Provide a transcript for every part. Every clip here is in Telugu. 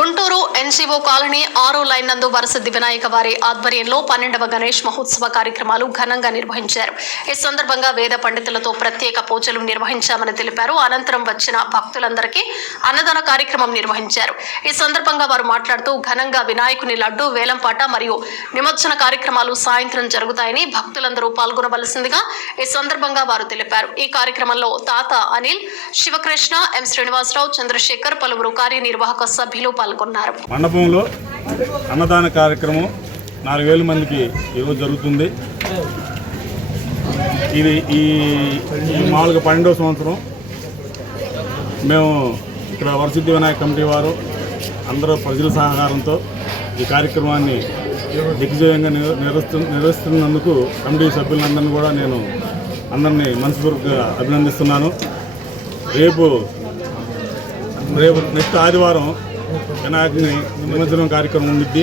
గుంటూరు ఎన్జీఓ కాలనీ 6వ లైన్ నందు వరసిద్ధి వినాయక వారి ఆధ్వర్యంలో 12వ గణేష్ మహోత్సవ కార్యక్రమాలు ఘనంగా నిర్వహించారు. ఈ సందర్భంగా వేద పండితులతో ప్రత్యేక పూజలు నిర్వహించామని తెలిపారు. అనంతరం వచ్చిన భక్తులందరికీ అన్నదాన కార్యక్రమం నిర్వహించారు. ఈ సందర్భంగా వారు మాట్లాడుతూ ఘనంగా వినాయకుని లడ్డు వేలంపాట మరియు నిమజ్జన కార్యక్రమాలు సాయంత్రం జరుగుతాయని భక్తులందరూ పాల్గొనవలసిందిగా ఈ సందర్భంగా వారు తెలిపారు. ఈ కార్యక్రమంలో తాత అనిల్, శివకృష్ణ, ఎం శ్రీనివాసరావు, చంద్రశేఖర్, పలువురు కార్యనిర్వాహక సభ్యులు పాల్గొన్నారు. మండపంలో అన్నదాన కార్యక్రమం 4000 మందికి ఈరోజు జరుగుతుంది. ఇది ఈ మామూలుగా 12వ సంవత్సరం. మేము ఇక్కడ వరసిద్ధి వినాయక కమిటీ వారు అందరూ ప్రజల సహకారంతో ఈ కార్యక్రమాన్ని దిగ్విజయంగా నిర్వహిస్తున్నందుకు కమిటీ సభ్యులందరినీ కూడా నేను అందరినీ మనస్ఫూర్తిగా అభినందిస్తున్నాను. రేపు నెక్స్ట్ ఆదివారం వినాయకుని నిమజ్జనం కార్యక్రమం ఉండిద్ది.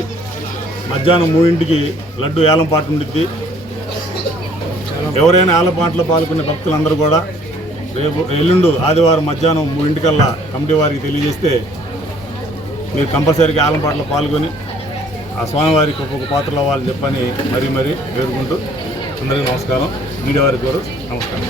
మధ్యాహ్నం 3ంటికి లడ్డు ఏలంపాట ఉండిద్ది. ఎవరైనా ఏలంపాటలో పాల్గొనే భక్తులందరూ కూడా రేపు ఎల్లుండు ఆదివారం మధ్యాహ్నం 3ంటికల్లా కమిటీ వారికి తెలియజేస్తే మీరు కంపల్సరీగా ఏలంపాటలో పాల్గొని ఆ స్వామివారికి ఒక్కొక్క పాత్రలు అవ్వాలని చెప్పని మరీ వేడుకుంటూ అందరికీ నమస్కారం. మీడియా వారికి కూడా నమస్కారం.